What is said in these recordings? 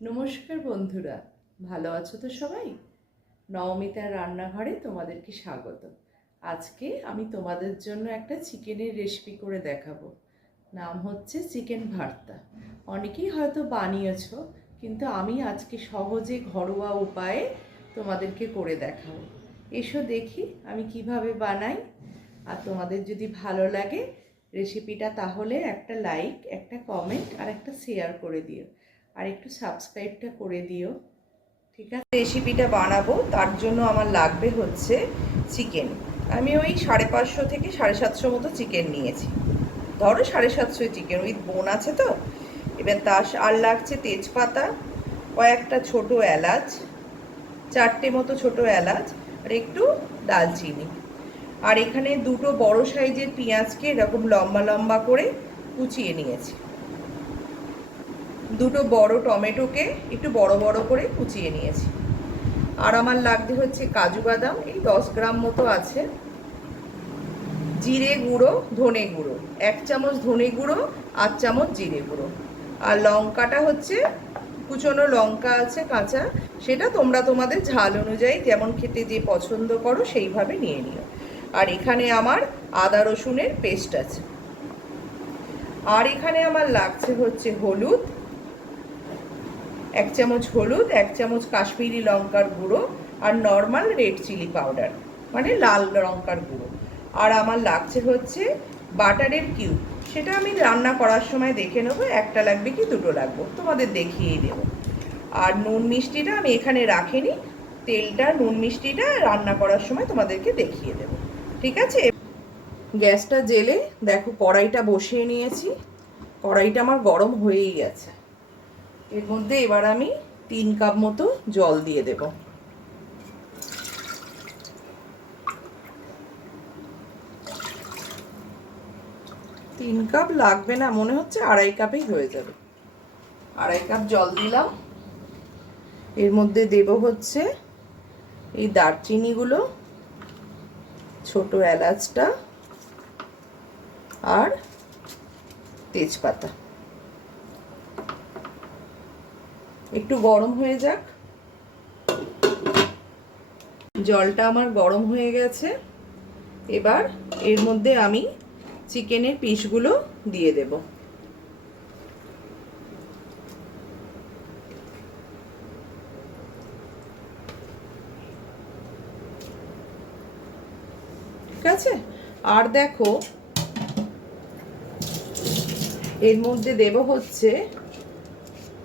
নমস্কার বন্ধুরা, ভালো আছো তো সবাই? নবমিতার রান্নাঘরে তোমাদেরকে স্বাগত। আজকে আমি তোমাদের জন্য একটা চিকেনের রেসিপি করে দেখাবো। নাম হচ্ছে চিকেন ভর্তা। অনেকেই হয়তো বানিয়েছো, কিন্তু আমি আজকে সহজে ঘরোয়া উপায়ে তোমাদেরকে করে দেখাবো। এসো দেখি আমি কিভাবে বানাই। আর তোমাদের যদি ভালো লাগে রেসিপিটা, তাহলে একটা লাইক, একটা কমেন্ট আর একটা শেয়ার করে দিও, আর একটু সাবস্ক্রাইবটা করে দিও। ঠিক আছে, রেসিপিটা বানাবো তার জন্য আমার লাগবে হচ্ছে চিকেন। আমি ওই 550 থেকে 750 মতো চিকেন নিয়েছি। ধরো 750 চিকেন, উইথ বোন আছে তো। এবার তার আর লাগছে তেজপাতা, কয়েকটা ছোট এলাচ, 4টে মতো ছোট এলাচ, আর একটু দালচিনি। আর এখানে দুটো বড় সাইজের পেঁয়াজকে এরকম লম্বা লম্বা করে কুচিয়ে নিয়েছি। দুটো বড় টমেটোকে একটু বড় বড় করে কুচিয়ে নিয়েছি। আর আমার লাগবে হচ্ছে কাজু বাদাম, এই 10 গ্রাম মতো আছে। জিরে গুঁড়ো, ধনে গুঁড়ো 1 চামচ, ধনে গুঁড়ো 8 চামচ, জিরে গুঁড়ো। আর লঙ্কাটা হচ্ছে কুচনো লঙ্কা আছে কাঁচা, সেটা তোমরা তোমাদের ঝাল অনুযায়ী যেমন খেতে যে পছন্দ করো সেইভাবে নিয়ে নিও। আর এখানে আমার আদা রসুনের পেস্ট আছে। আর এখানে আমার লাগছে হচ্ছে হলুদ, 1 চামচ হলুদ, 1 চামচ কাশ্মীরি লঙ্কার গুঁড়ো, আর নর্মাল রেড চিলি পাউডার মানে লাল লঙ্কার গুঁড়ো। আর আমার লাগছে হচ্ছে বাটারের কিউব, সেটা আমি রান্না করার সময় দেখে নেবো একটা লাগবে কি দুটো লাগবে, তোমাদের দেখিয়েই দেবো। আর নুন মিষ্টিটা আমি এখানে রাখিনি, তেলটা নুন মিষ্টিটা রান্না করার সময় তোমাদেরকে দেখিয়ে দেবো। ঠিক আছে, গ্যাসটা জেলে দেখো কড়াইটা বসিয়ে নিয়েছি। কড়াইটা আমার গরম হয়েই গেছে। এর মধ্যে এবার আমি 3 কাপ মতো জল দিয়ে দেব। তিন কাপ লাগবে না, মনে হচ্ছে 2.5 কাপেই হয়ে যাবে। 2.5 কাপ জল দিলাম। এর মধ্যে দেব হচ্ছে এই দারচিনিগুলো, ছোট এলাচটা আর তেজপাতা। একটু গরম হয়ে যাক। জলটা আমার গরম হয়ে গেছে। এবার এর মধ্যে আমি চিকেনের পিসগুলো দিয়ে দেব। ঠিক আছে, আর দেখো এর মধ্যে দেব হচ্ছে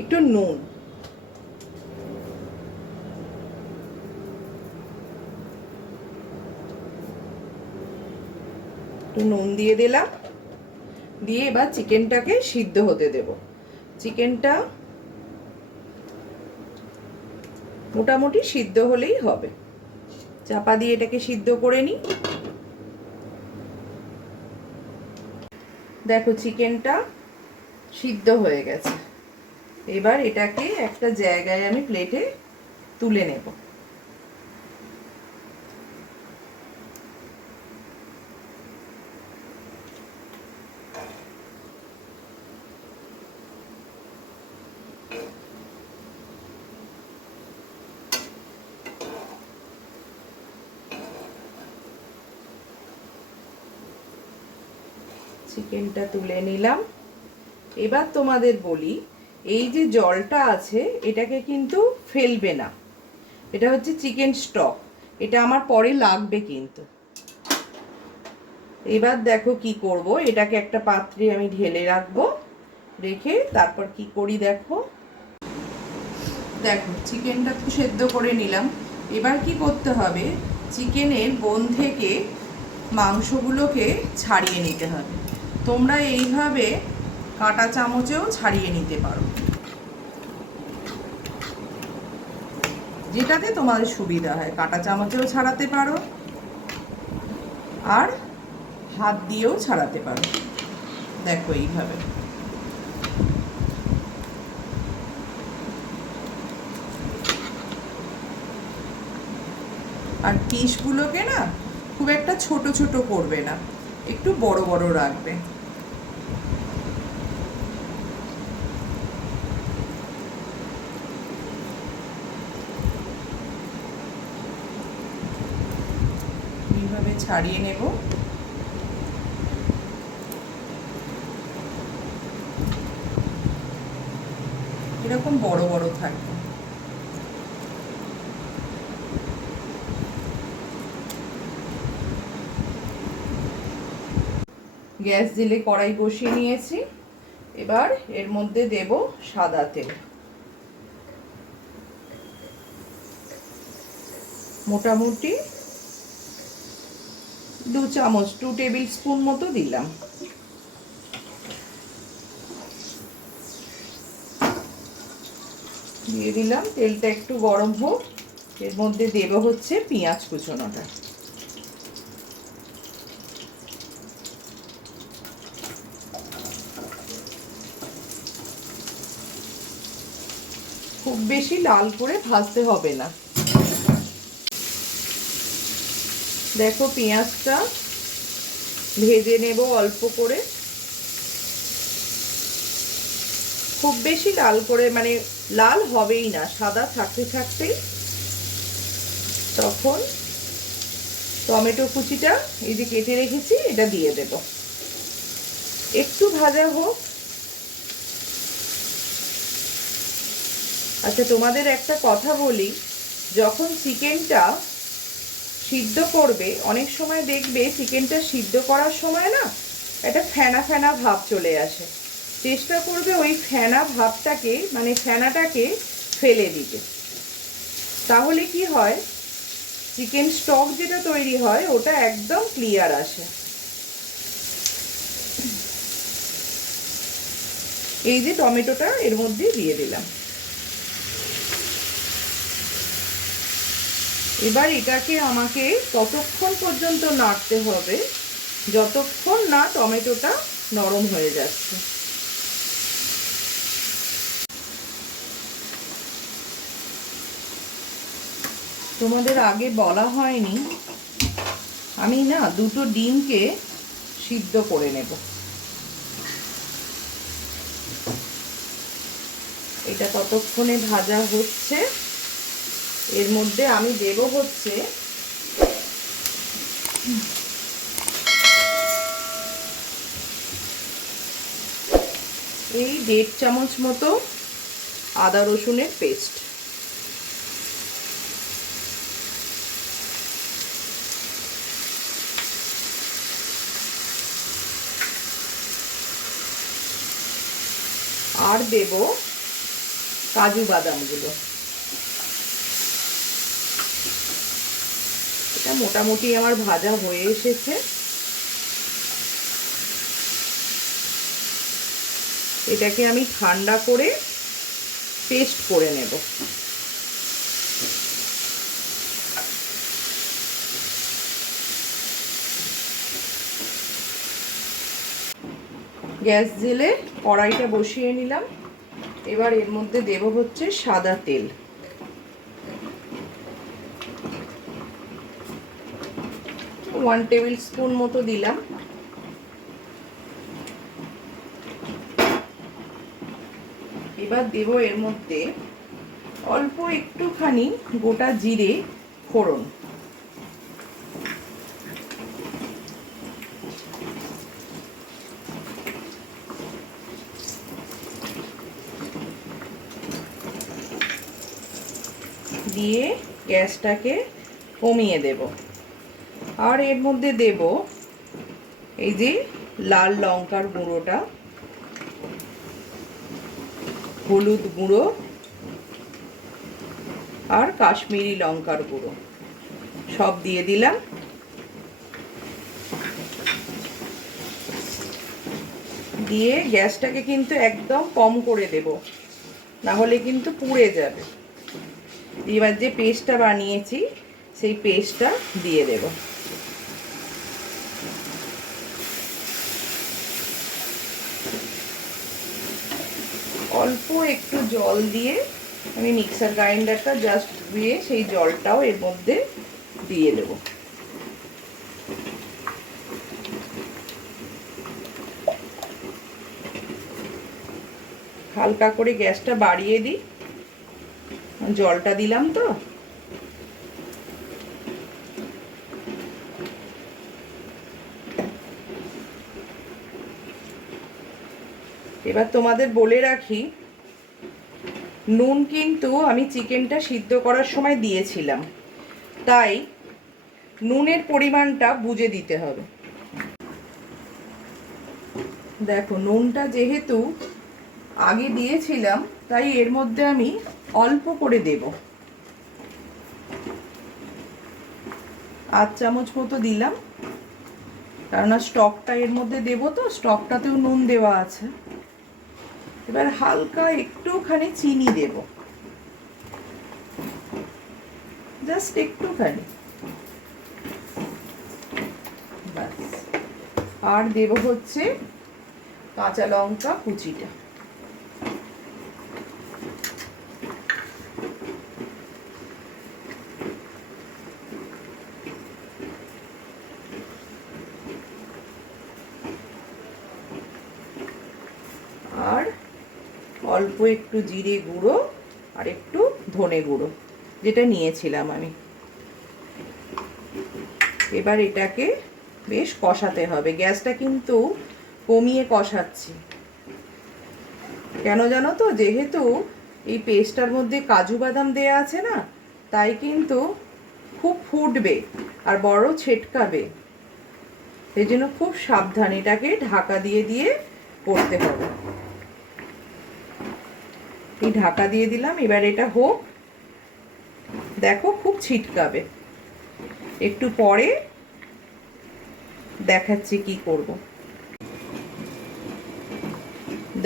একটু নুন। একটু নুন দিয়ে দিলাম। দিয়ে এবার চিকেনটাকে সিদ্ধ হতে দেব। চিকেনটা মোটামুটি সিদ্ধ হলেই হবে। চাপা দিয়ে এটাকে সিদ্ধ করে নিই। দেখো চিকেনটা সিদ্ধ হয়ে গেছে। এবার এটাকে একটা জায়গায় আমি প্লেটে তুলে নেব। চিকেনটা তুলে নিলাম। এবার তোমাদের বলি, এই যে জলটা আছে এটাকে কিন্তু ফেলবে না। এটা হচ্ছে চিকেন স্টক, এটা আমার পরে লাগবে কিন্তু। এবার দেখো কি করব, এটাকে একটা পাত্রে আমি ঢেলে রাখবো। রেখে তারপর কি করি দেখো। দেখো চিকেনটা তো সেদ্ধ করে নিলাম। এবার কি করতে হবে, চিকেনের বোন থেকে মাংসগুলোকে ছাড়িয়ে নিতে হবে। তোমরা এইভাবে কাঁটা চামচেও ছাড়িয়ে নিতে পারো, যেটাতে তোমাদের সুবিধা হয়। কাঁটা চামচেও ছাড়াতে পারো, আর হাত দিয়েও ছাড়াতে পারো। দেখো এইভাবে। আর পিসগুলোকে না খুব একটা ছোট ছোট করবে না, একটু বড় বড় রাখবে। এভাবে ছাড়িয়ে নেব। এরকম বড় বড় থাকবে। গ্যাস জেলে কড়াই বসিয়ে নিয়েছি। এবার এর মধ্যে দেব সাদা তেল, মোটামুটি 2 চামচ, 2 টেবিল স্পুন মতো দিলাম। দিয়ে দিলাম। তেলটা একটু গরম হোক। এর মধ্যে দেব হচ্ছে পেঁয়াজ কুচোনোটা। খুব বেশি লাল করে ভাজতে হবে না। দেখো পেঁয়াজটা ভেজে নেব অল্প করে, খুব বেশি লাল করে, মানে লাল হবেই না, সাদা থাকতে থাকতেই তখন টমেটো কুচিটা এই যে কেটে রেখেছি এটা দিয়ে দেব। একটু ভাজা হোক। আচ্ছা, তোমাদের একটা কথা বলি, যখন চিকেনটা সিদ্ধ করবে অনেক সময় দেখবে চিকেনটা সিদ্ধ করার সময় না একটা ফেনা ফেনা ভাব চলে আসে। চেষ্টা করবে ওই ফেনা ভাবটাকে, মানে ফেনাটাকে ফেলে দিতে। তাহলে কি হয়, চিকেন স্টক যেটা তৈরি হয় ওটা একদম ক্লিয়ার আসে। এই যে টমেটোটা এর মধ্যে দিয়ে দিলাম। এবার এটাকে আমাকে ততক্ষণ পর্যন্ত নাড়তে হবে যতক্ষণ না টমেটোটা নরম হয়ে যাচ্ছে। তোমাদের আগে বলা হয়নি, আমি না 2টো ডিমকে সিদ্ধ করে নেব। এটা ততক্ষণে ভাজা হচ্ছে। এর মধ্যে আমি দেব হচ্ছে এই 1.5 চামচ মতো আদা রসুনের পেস্ট। আর দেব কাজু বাদামগুলো। এটা মোটামুটি আমার ভাজা হয়ে এসেছে। এটাকে আমি ঠান্ডা করে পেস্ট করে নেব। গ্যাস জেলে কড়াইটা বসিয়ে নিলাম। এবার এর মধ্যে দেব হচ্ছে সাদা তেল। ওয়ান টেবিল স্পুন মতো দিলাম। এবার দেব এর মধ্যে অল্প একটুখানি গোটা জিরে ফোড়ন। দিয়ে গ্যাসটাকে কমিয়ে দেব। আর এর মধ্যে দেব এই যে লাল লঙ্কার গুঁড়োটা, হলুদ গুঁড়ো আর কাশ্মীরি লঙ্কার গুঁড়ো সব দিয়ে দিলাম। দিয়ে গ্যাসটাকে কিন্তু একদম কম করে দেব, না হলে কিন্তু পুড়ে যাবে। এবার যে পেস্টটা বানিয়েছি সেই পেস্টটা দিয়ে দেব। অল্প একটু জল দিয়ে আমি মিক্সার গ্রাইন্ডারটা জাস্ট ধুয়ে সেই জলটাও এর মধ্যে দিয়ে দেব। হালকা করে গ্যাসটা বাড়িয়ে দিই, জলটা দিলাম তো। এবার তোমাদের বলে রাখি, নুন কিন্তু আমি চিকেনটা সিদ্ধ করার সময় দিয়েছিলাম, তাই নুনের পরিমাণটা বুঝে দিতে হবে। দেখো, নুনটা যেহেতু আগে দিয়েছিলাম তাই এর মধ্যে আমি অল্প করে দেব, 8 চামচ মতো দিলাম, কেননা স্টকটা এর মধ্যে দেবো, তো স্টকটাতেও নুন দেওয়া আছে। এবার হালকা একটুখানি চিনি দেব, জাস্ট একটুখানি, ব্যাস। আর দেব হচ্ছে কাঁচা লঙ্কা কুচিটা। আর অল্প একটু জিরে গুঁড়ো আর একটু ধনে গুঁড়ো, যেটা নিয়েছিলাম আমি। এবার এটাকে বেশ কষাতে হবে। গ্যাসটা কিন্তু কমিয়ে কষাচ্ছি, কেন জানো তো, যেহেতু এই পেস্টটার মধ্যে কাজু বাদাম দেয়া আছে না, তাই কিন্তু খুব ফুটবে আর বড় ছেটকাবে। এই জন্য খুব সাবধান, এটাকে ঢাকা দিয়ে দিয়ে করতে হবে। এই ঢাকা দিয়ে দিলাম, এবার এটা হোক। দেখো, খুব ছিটকাবে, একটু পরে দেখাচ্ছি কি করব।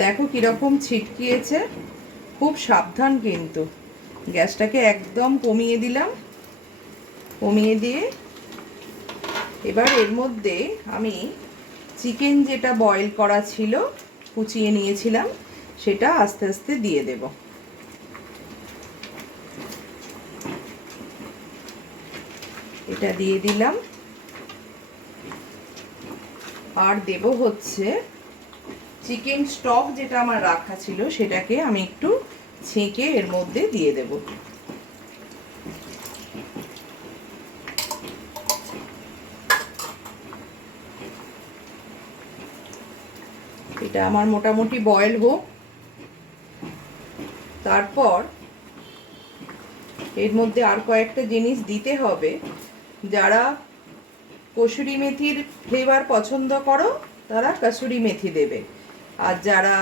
দেখো কিরকম ছিটকিয়েছে, খুব সাবধান কিন্তু। গ্যাসটাকে একদম কমিয়ে দিলাম, কমিয়ে দিয়ে এবার এর মধ্যে আমি চিকেন যেটা বয়েল করা ছিল, কুচিয়ে নিয়েছিলাম, সেটা আস্তে আস্তে দিয়ে দেব। এটা দিয়ে দিলাম। আর দেব হচ্ছে চিকেন স্টক, যেটা আমার রাখা ছিল, সেটাকে আমি একটু ছেঁকে এর মধ্যে দিয়ে দেব। এটা আমার মোটামুটি বয়েল হোক। তারপর এর মধ্যে আর কয়েকটা জিনিস দিতে হবে। যারা কসুরি মেথির ফ্লেভার পছন্দ করো তারা কসুরি মেথি দেবে, আর যারা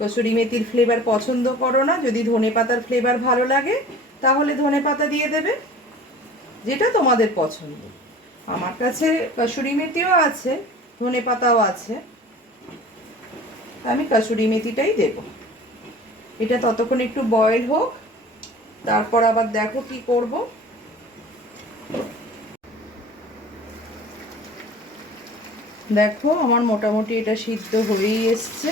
কসুরি মেথির ফ্লেভার পছন্দ করো না, যদি ধনেপাতার ফ্লেভার ভালো লাগে তাহলে ধনেপাতা দিয়ে দেবে, যেটা তোমাদের পছন্দ। আমার কাছে কসুরি মেথিও আছে, ধনেপাতাও আছে, আমি কসুরি মেথিটাই দেব। এটা ততক্ষণ একটু বয়েল হোক, তারপর আবার দেখো কি করব। দেখো, আমার মোটামুটি এটা সিদ্ধ হয়েই এসছে।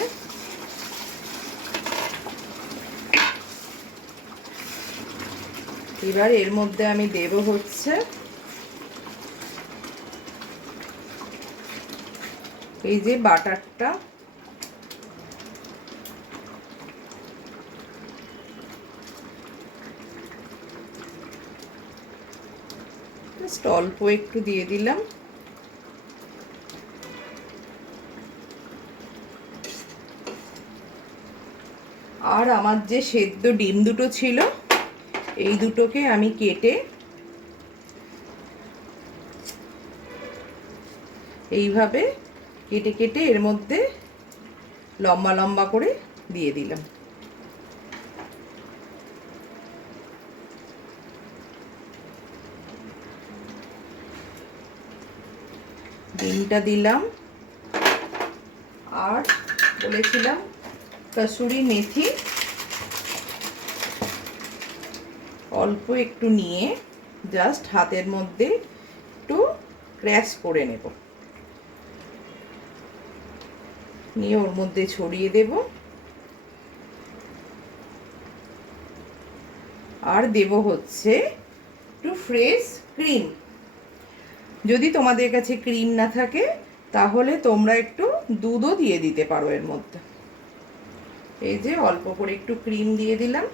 এবার এর মধ্যে আমি দেব হচ্ছে এই যে বাটারটা, জাস্ট অল্প একটু দিয়ে দিলাম। আর আমার যে সেদ্ধ ডিম দুটো ছিল, এই দুটোকে আমি কেটে এইভাবে কেটে কেটে এর মধ্যে লম্বা লম্বা করে দিয়ে দিলাম। ডিমটা দিলাম, আর বলেছিলাম কসুরি মেথি অল্প একটু নিয়ে জাস্ট হাতের মধ্যে একটু ক্র্যাশ করে নেব, নিয়ে ওর মধ্যে ছড়িয়ে দেব। আর দেব হচ্ছে একটু ফ্রেশ ক্রিম। যদি তোমাদের কাছে ক্রিম না থাকে তাহলে তোমরা একটু দুধও দিয়ে দিতে পারো এর মধ্যে। এই যে অল্প করে একটু ক্রিম দিয়ে দিলাম,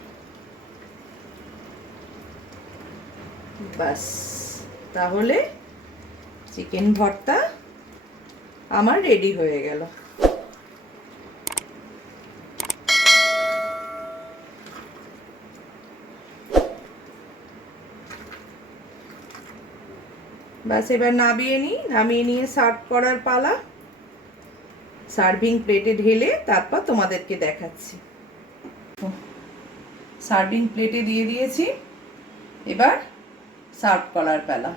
বাস। তাহলে চিকেন ভর্তা আমার রেডি হয়ে গেল। ব্যাস এবার নামিয়ে নিয়ে সার্ভ করার পালা। সার্ভিং প্লেটে ঢেলে তারপর তোমাদেরকে দেখাচ্ছি। সার্ভিং প্লেটে দিয়ে দিয়েছি, এবার সার্ভ করার পালা।